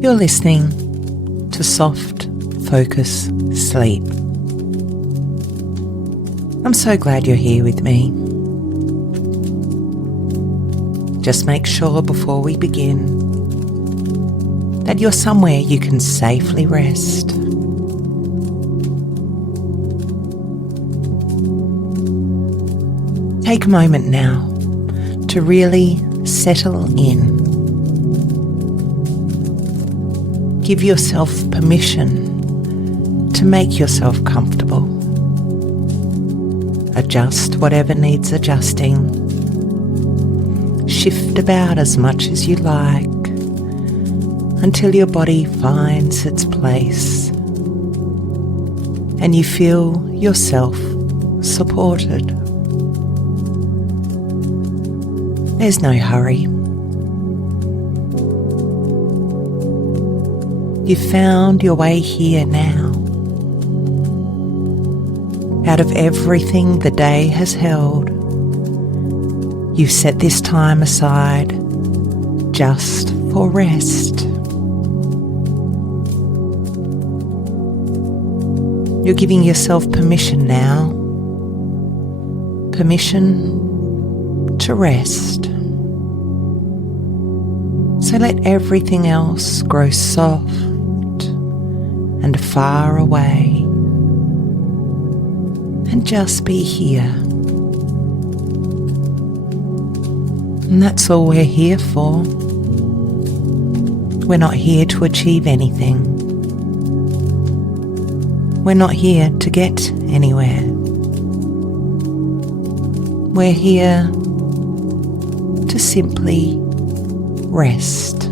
You're listening to Soft Focus Sleep. I'm so glad you're here with me. Just make sure before we begin that you're somewhere you can safely rest. Take a moment now to really settle in. Give yourself permission to make yourself comfortable. Adjust whatever needs adjusting. Shift about as much as you like until your body finds its place and you feel yourself supported. There's no hurry. You've found your way here now. Out of everything the day has held, you've set this time aside just for rest. You're giving yourself permission now. Permission to rest. So let everything else grow soft and far away, and just be here. And that's all we're here for. We're not here to achieve anything. We're not here to get anywhere. We're here to simply rest.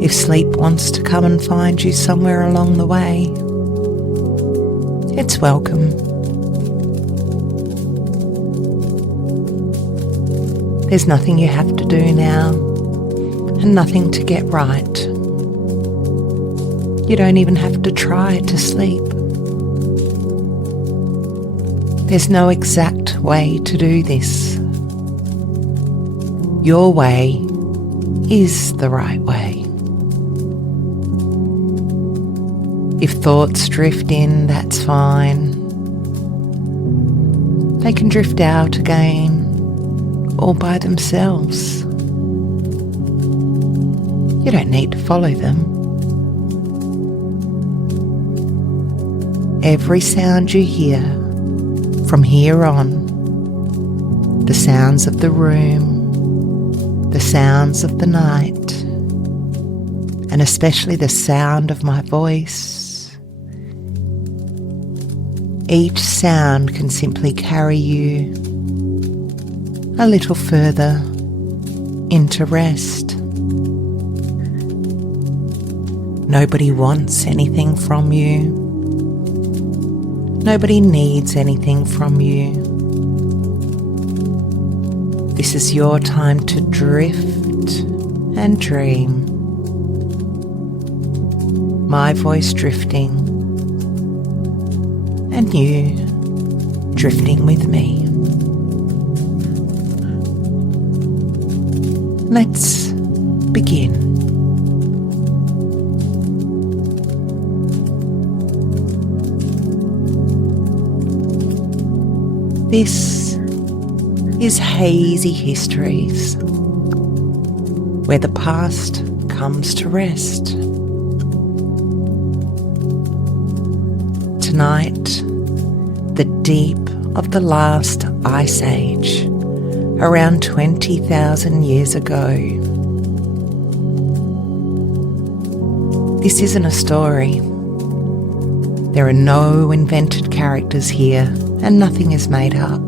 If sleep wants to come and find you somewhere along the way, it's welcome. There's nothing you have to do now, and nothing to get right. You don't even have to try to sleep. There's no exact way to do this. Your way is the right way. If thoughts drift in, that's fine. They can drift out again, all by themselves. You don't need to follow them. Every sound you hear from here on, the sounds of the room, the sounds of the night, and especially the sound of my voice, each sound can simply carry you a little further into rest. Nobody wants anything from you. Nobody needs anything from you. This is your time to drift and dream. My voice drifting, and you drifting with me. Let's begin. This is Hazy Histories, where the past comes to rest. Tonight, the deep of the last ice age, around 20,000 years ago. This isn't a story. There are no invented characters here, and nothing is made up.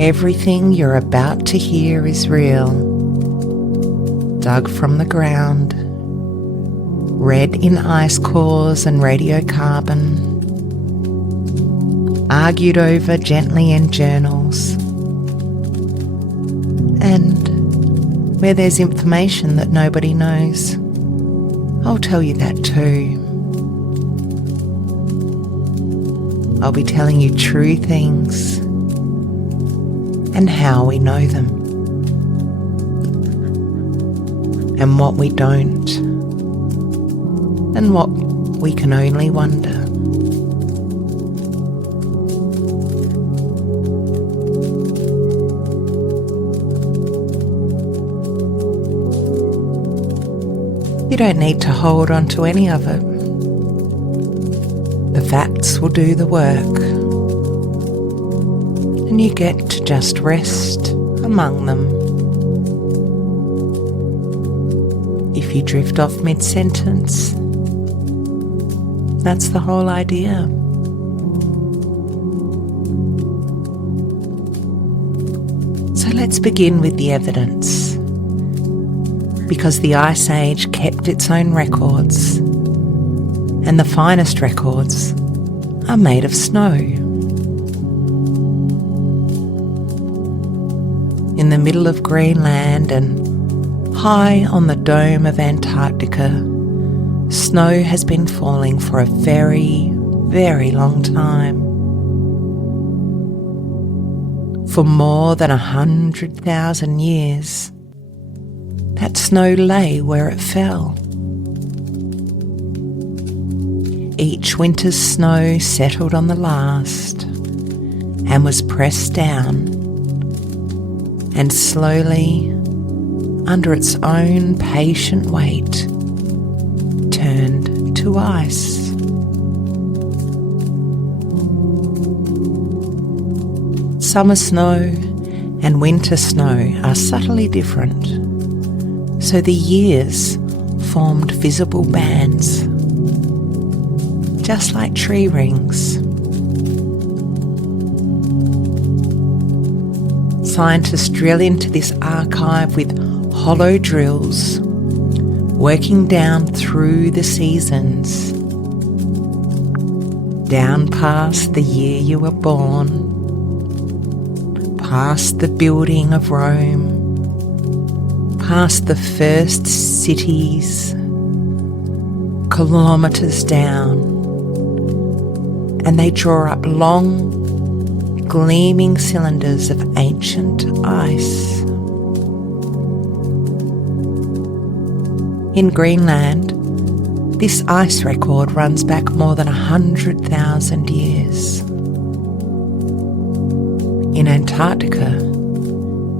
Everything you're about to hear is real, dug from the ground, read in ice cores and radiocarbon, argued over gently in journals, and where there's information that nobody knows, I'll tell you that too. I'll be telling you true things and how we know them. and what we don't, and what we can only wonder. You don't need to hold on to any of it. The facts will do the work, and you get to just rest among them. If you drift off mid-sentence, that's the whole idea. So let's begin with the evidence. Because the Ice Age kept its own records, and the finest records are made of snow. In the middle of Greenland and high on the dome of Antarctica, snow has been falling for a very, very long time. For more than 100,000 years, that snow lay where it fell. Each winter's snow settled on the last and was pressed down, and slowly, under its own patient weight, turned to ice. Summer snow and winter snow are subtly different, so the years formed visible bands, just like tree rings. Scientists drill into this archive with hollow drills, working down through the seasons, down past the year you were born, past the building of Rome, past the first cities, kilometres down, and they draw up long, gleaming cylinders of ancient ice. In Greenland, this ice record runs back more than 100,000 years. In Antarctica,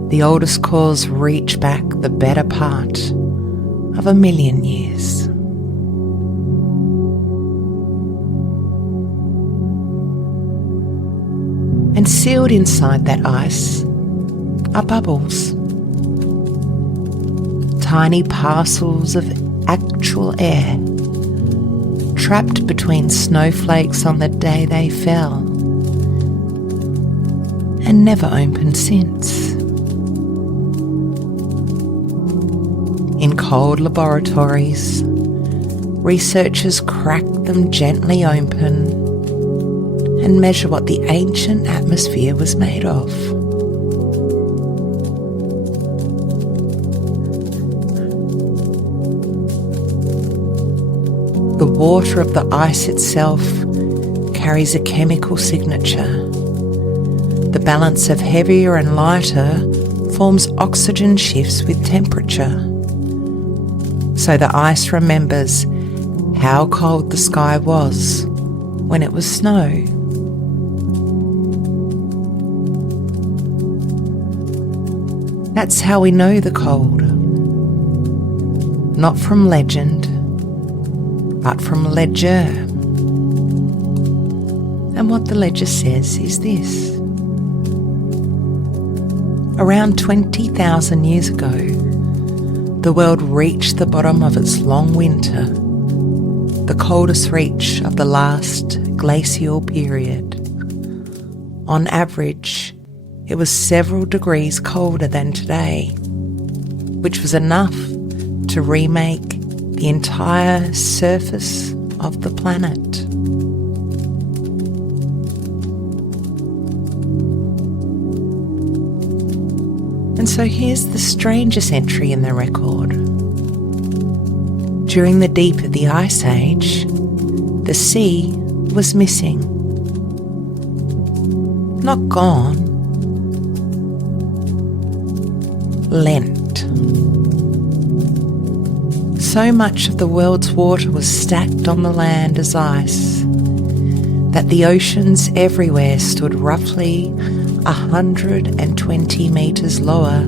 the oldest cores reach back the better part of 1 million years. And sealed inside that ice are bubbles, tiny parcels of actual air, trapped between snowflakes on the day they fell, and never opened since. In cold laboratories, researchers crack them gently open and measure what the ancient atmosphere was made of. The water of the ice itself carries a chemical signature. The balance of heavier and lighter forms oxygen shifts with temperature. So the ice remembers how cold the sky was when it was snow. That's how we know the cold. Not from legend, but from ledger. And what the ledger says is this. Around 20,000 years ago, the world reached the bottom of its long winter, the coldest reach of the last glacial period. On average, it was several degrees colder than today, which was enough to remake the entire surface of the planet. And so here's the strangest entry in the record. During the deep of the Ice Age, the sea was missing. Not gone. Lent. so much of the world's water was stacked on the land as ice that the oceans everywhere stood roughly 120 metres lower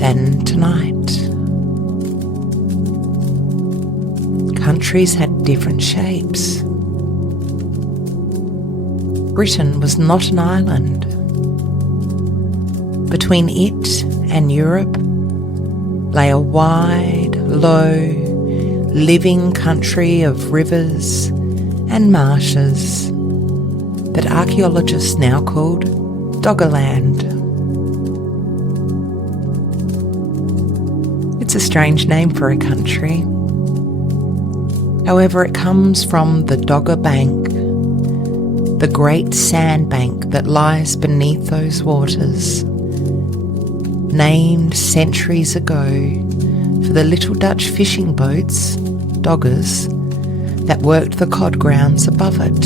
than tonight. Countries had different shapes. Britain was not an island. Between it and Europe lay a wide, low, living country of rivers and marshes that archaeologists now called Doggerland. It's a strange name for a country. However, it comes from the Dogger Bank, the great sandbank that lies beneath those waters, named centuries ago for the little Dutch fishing boats, doggers, that worked the cod grounds above it.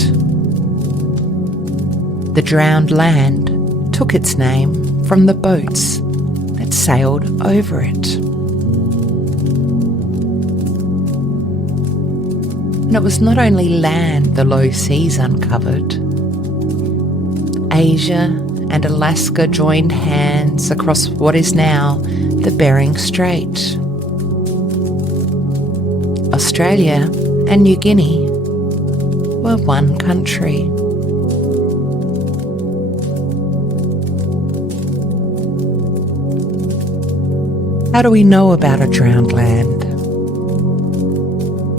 The drowned land took its name from the boats that sailed over it. And it was not only land the low seas uncovered. Asia and Alaska joined hands across what is now the Bering Strait. Australia and New Guinea were one country. How do we know about a drowned land?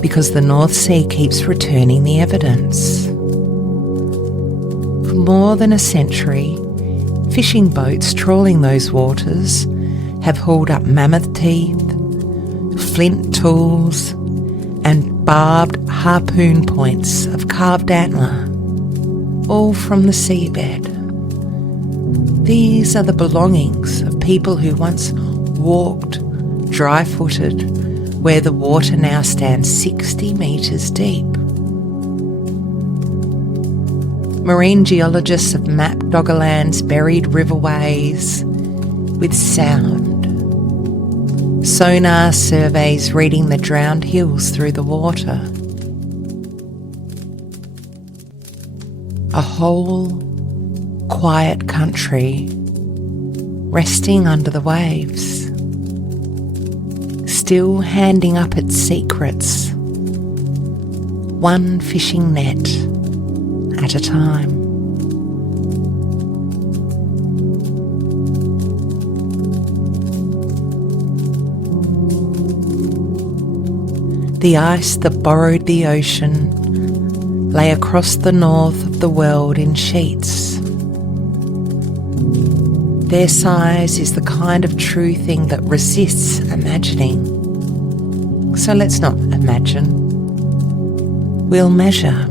Because the North Sea keeps returning the evidence. For more than a century, fishing boats trawling those waters have hauled up mammoth teeth, flint tools, and barbed harpoon points of carved antler, all from the seabed. These are the belongings of people who once walked dry-footed where the water now stands 60 metres deep. Marine geologists have mapped Doggerland's buried riverways with sound. Sonar surveys reading the drowned hills through the water. A whole quiet country resting under the waves, still handing up its secrets, one fishing net at a time. The ice that borrowed the ocean lay across the north of the world in sheets. Their size is the kind of true thing that resists imagining. So let's not imagine. We'll measure.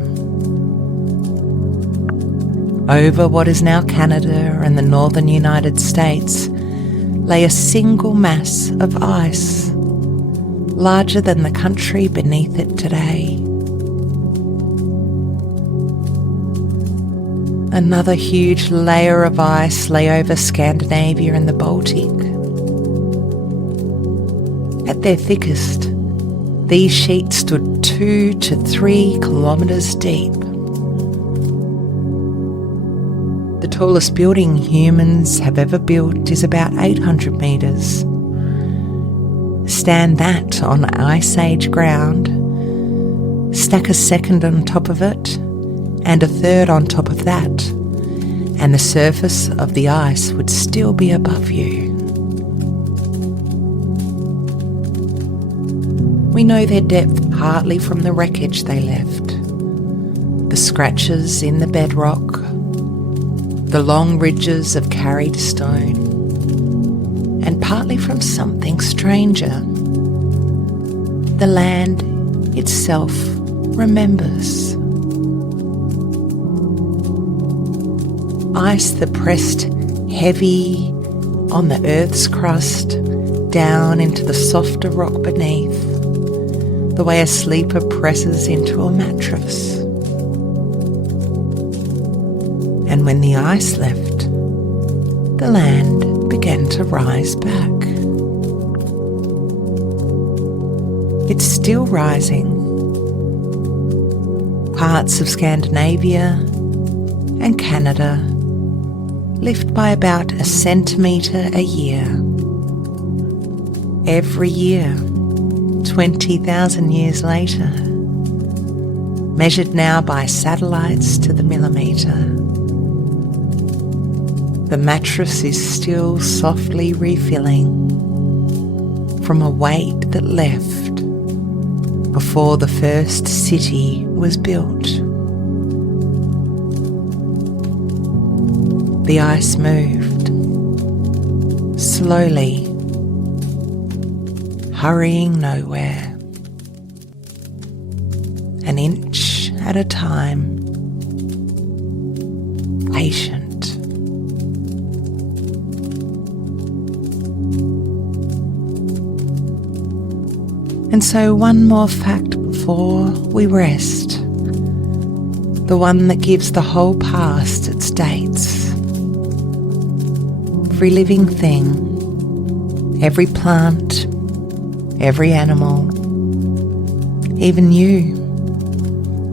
Over what is now Canada and the northern United States lay a single mass of ice, larger than the country beneath it today. Another huge layer of ice lay over Scandinavia and the Baltic. At their thickest, these sheets stood 2 to 3 kilometres deep. The tallest building humans have ever built is about 800 metres. Stand that on Ice Age ground, stack a second on top of it, and a third on top of that, and the surface of the ice would still be above you. We know their depth partly from the wreckage they left, the scratches in the bedrock, the long ridges of carried stone, and partly from something stranger. The land itself remembers. Ice that pressed heavy on the earth's crust down into the softer rock beneath, the way a sleeper presses into a mattress. And when the ice left, the land began to rise back. It It's still rising. Parts of Scandinavia and Canada lift by about a centimetre a year. Every year, 20,000 years later, measured now by satellites to the millimetre. The mattress is still softly refilling from a weight that left before the first city was built. The ice moved, slowly, hurrying nowhere, an inch at a time, patient. And so one more fact before we rest, the one that gives the whole past its dates. Every living thing, every plant, every animal, even you,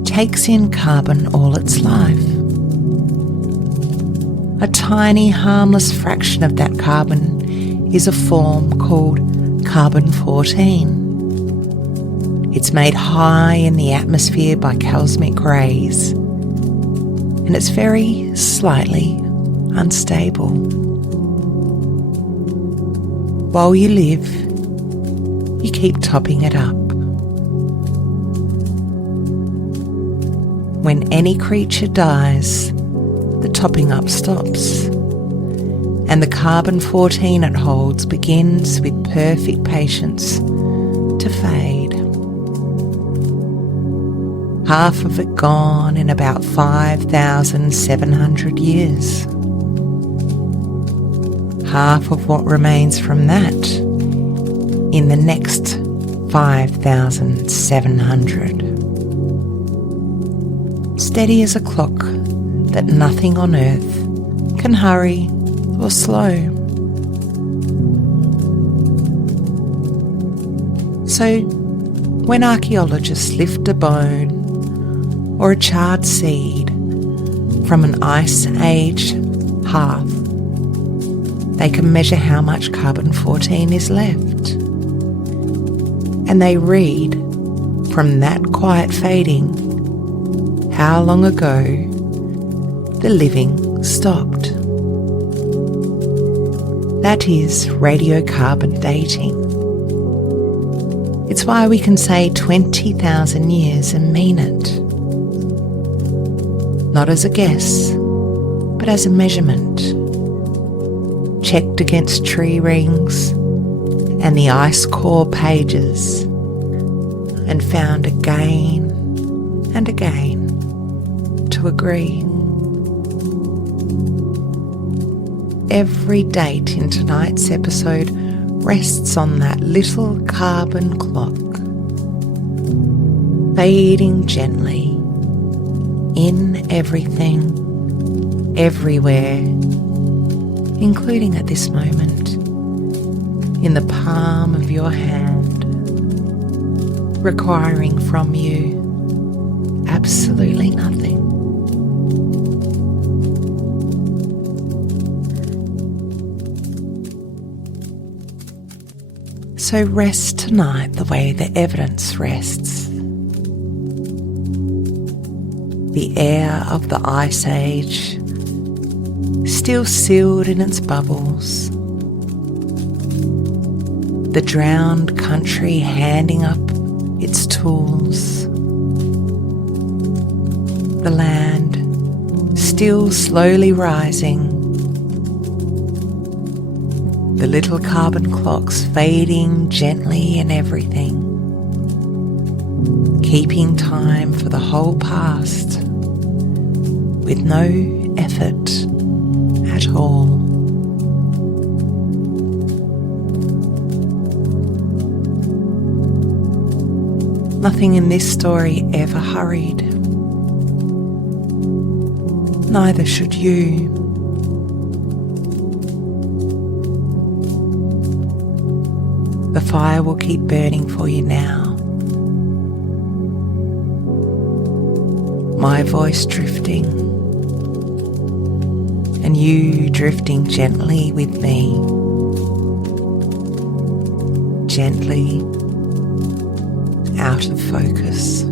takes in carbon all its life. A tiny harmless fraction of that carbon is a form called carbon-14. It's made high in the atmosphere by cosmic rays, and it's very slightly unstable. While you live, you keep topping it up. When any creature dies, the topping up stops, and the carbon-14 it holds begins with perfect patience to fade. Half of it gone in about 5,700 years. Half of what remains from that in the next 5,700. Steady as a clock that nothing on earth can hurry or slow. So when archaeologists lift a bone or a charred seed from an ice age hearth, they can measure how much carbon-14 is left. And they read from that quiet fading how long ago the living stopped. That is radiocarbon dating. It's why we can say 20,000 years and mean it. Not as a guess, but as a measurement. Checked against tree rings and the ice core pages, and found again and again to agree. Every date in tonight's episode rests on that little carbon clock, fading gently in everything, everywhere, including at this moment, in the palm of your hand, requiring from you absolutely nothing. So rest tonight the way the evidence rests. The air of the Ice Age, still sealed in its bubbles. The drowned country handing up its tools. The land still slowly rising. The little carbon clocks fading gently in everything, keeping time for the whole past with no effort at all. Nothing in this story ever hurried. Neither should you. The fire will keep burning for you now, my voice drifting, and you drifting gently with me, gently out of focus.